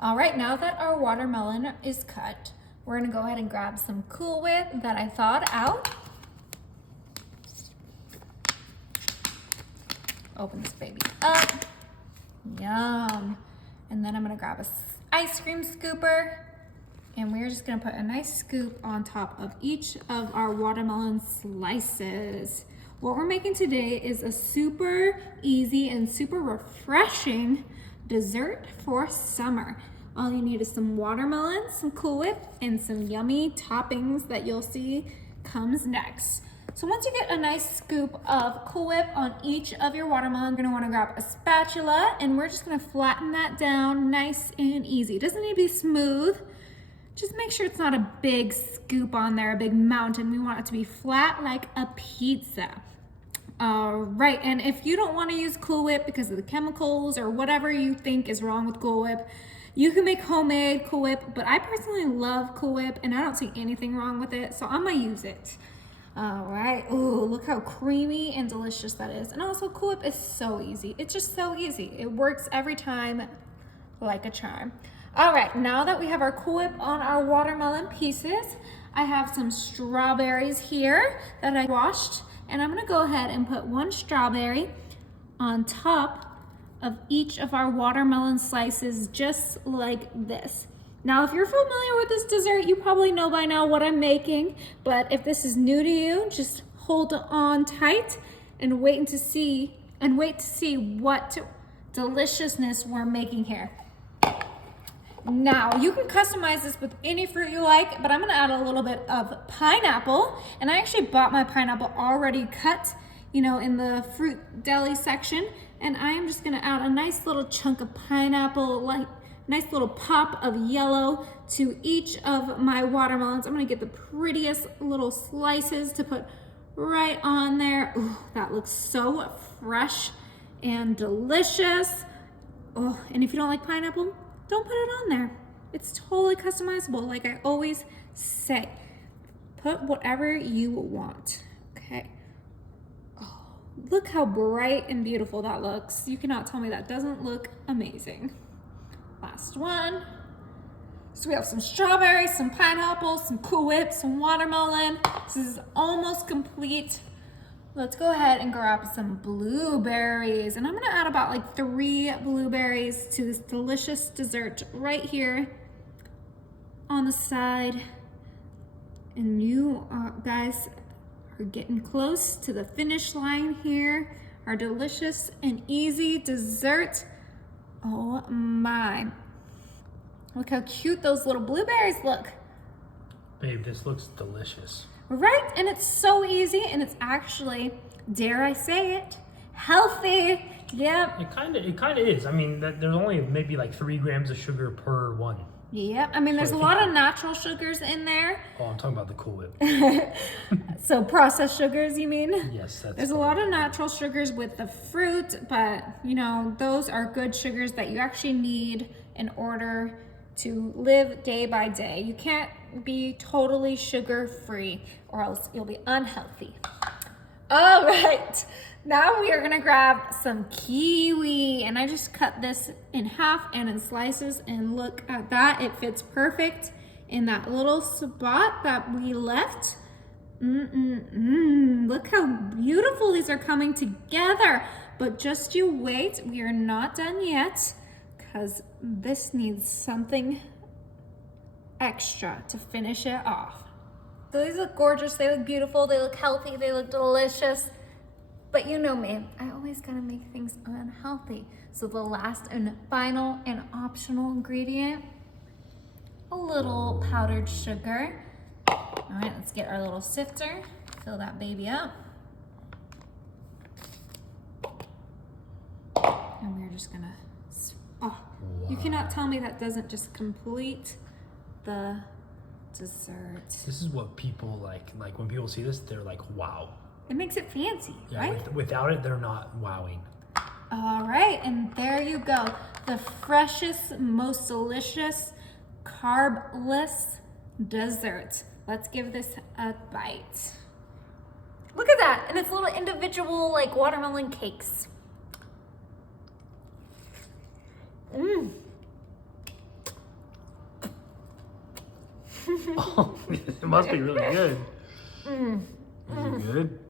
All right, now that our watermelon is cut, we're gonna go ahead and grab some Cool Whip that I thawed out. Open this baby up. Yum. And then I'm gonna grab a ice cream scooper, and we're just gonna put a nice scoop on top of each of our watermelon slices. What we're making today is a super easy and super refreshing dessert for summer. All you need is some watermelon, some Cool Whip, and some yummy toppings that you'll see comes next. So once you get a nice scoop of Cool Whip on each of your watermelon, you're gonna wanna grab a spatula, and we're just gonna flatten that down nice and easy. It doesn't need to be smooth. Just make sure it's not a big scoop on there, a big mountain. We want it to be flat like a pizza. All right, and if you don't wanna use Cool Whip because of the chemicals or whatever you think is wrong with Cool Whip, you can make homemade Cool Whip, but I personally love Cool Whip and I don't see anything wrong with it, so I'm gonna use it. All right, ooh, look how creamy and delicious that is. And also Cool Whip is so easy. It's just so easy. It works every time like a charm. All right, now that we have our Cool Whip on our watermelon pieces, I have some strawberries here that I washed, and I'm gonna go ahead and put one strawberry on top of each of our watermelon slices, just like this. Now, if you're familiar with this dessert, you probably know by now what I'm making, but if this is new to you, just hold on tight and wait to see what deliciousness we're making here. Now, you can customize this with any fruit you like, but I'm gonna add a little bit of pineapple, and I actually bought my pineapple already cut, in the fruit deli section, and I am just gonna add a nice little chunk of pineapple, like nice little pop of yellow to each of my watermelons. I'm gonna get the prettiest little slices to put right on there. Ooh, that looks so fresh and delicious. Oh, and if you don't like pineapple, don't put it on there. It's totally customizable, like I always say. Put whatever you want, okay? Oh, look how bright and beautiful that looks. You cannot tell me that doesn't look amazing. Last one. So we have some strawberries, some pineapple, some Cool Whip, some watermelon. This is almost complete. Let's go ahead and grab some blueberries. And I'm gonna add about like 3 blueberries to this delicious dessert right here on the side. And you guys are getting close to the finish line here. Our delicious and easy dessert. Oh my. Look how cute those little blueberries look. Babe, this looks delicious. Right? And it's so easy, and it's actually, dare I say it, healthy. Yep. It kind of is. I mean, there's only maybe like 3 grams of sugar per one. Yep. I mean, there's a lot of natural sugars in there. Oh, I'm talking about the Cool Whip. So processed sugars, you mean? Yes, There's a lot of natural sugars with the fruit, but those are good sugars that you actually need in order to live day by day. You can't be totally sugar-free or else you'll be unhealthy. All right, now we are gonna grab some kiwi, and I just cut this in half and in slices, and look at that, it fits perfect in that little spot that we left. Look how beautiful these are coming together. But just you wait, we are not done yet, because this needs something extra to finish it off. So these look gorgeous, they look beautiful, they look healthy, they look delicious. But you know me, I always gotta make things unhealthy. So the last and final and optional ingredient, a little powdered sugar. All right, let's get our little sifter, fill that baby up. And we're just gonna, you cannot tell me that doesn't just complete the dessert. This is what people like when people see this, they're like, wow. It makes it fancy, Yeah, right? Without it, they're not wowing. All right, and there you go. The freshest, most delicious, carbless dessert. Let's give this a bite. Look at that, and it's little individual like watermelon cakes. Oh, it must be really good. Is it good?